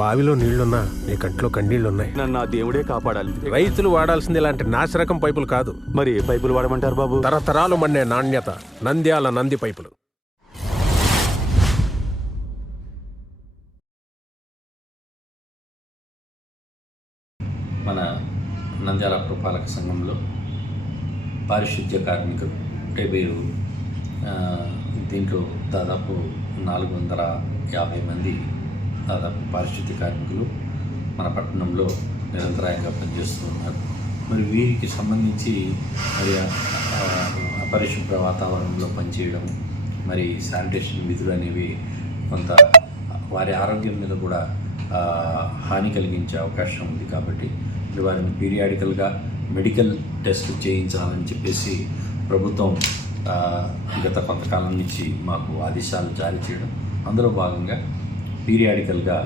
బావిలో నీళ్ళున్నా నీ కంట్లో కన్నీళ్ళున్నాయి. నన్ను ఆ దేవుడే కాపాడాలి. రైతులు వాడాల్సింది ఇలాంటి నాసిరకం పైపులు కాదు. మరి ఏ పైపులు వాడమంటారు బాబు? తరతరాలు మండే నాణ్యత నంద్యాల నంది పైపులు. మన నంద్యాల పురపాలక సంఘంలో పారిశుద్ధ్య కార్మికులు అంటే వీరు ఆ, దీంట్లో దాదాపు నాలుగు వందల యాభై మంది దాదాపు పారిశుద్ధ్య కార్మికులు మన పట్టణంలో నిరంతరాయంగా పనిచేస్తూ ఉన్నారు. మరి వీరికి సంబంధించి మరి అపరిశుభ్ర వాతావరణంలో పనిచేయడం మరి శానిటేషన్ విధులు అనేవి కొంత వారి ఆరోగ్యం మీద కూడా హాని కలిగించే అవకాశం ఉంది కాబట్టి మరి వారిని పీరియాడికల్గా మెడికల్ టెస్ట్ చేయించాలని చెప్పేసి ప్రభుత్వం గత కొంతకాలం నుంచి మాకు ఆదేశాలు జారీ చేయడం. అందులో భాగంగా పీరియాడికల్గా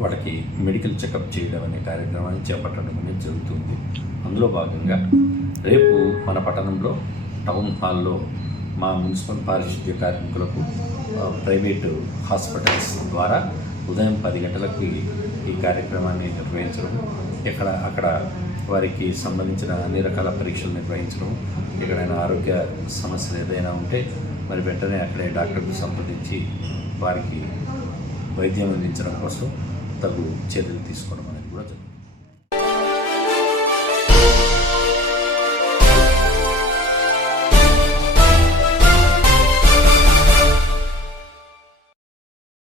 వాళ్ళకి మెడికల్ చెకప్ చేయడం అనే కార్యక్రమాన్ని చేపట్టడం అనేది జరుగుతుంది. అందులో భాగంగా రేపు మన పట్టణంలో టౌన్ హాల్లో మా మున్సిపల్ పారిశుద్ధ్య కార్మికులకు ప్రైవేటు హాస్పిటల్స్ ద్వారా ఉదయం పది గంటలకు ఈ కార్యక్రమాన్ని నిర్వహించడం ఇక్కడ అక్కడ వారికి సంబంధించిన అన్ని రకాల పరీక్షలు నిర్వహించడం ఎక్కడైనా ఆరోగ్య సమస్యలు ఏదైనా ఉంటే మరి వెంటనే అక్కడే డాక్టర్కు సంప్రదించి వారికి వైద్యం అందించడం కోసం తగు చర్యలు తీసుకోవడం అనేది కూడా జరుగుతుంది.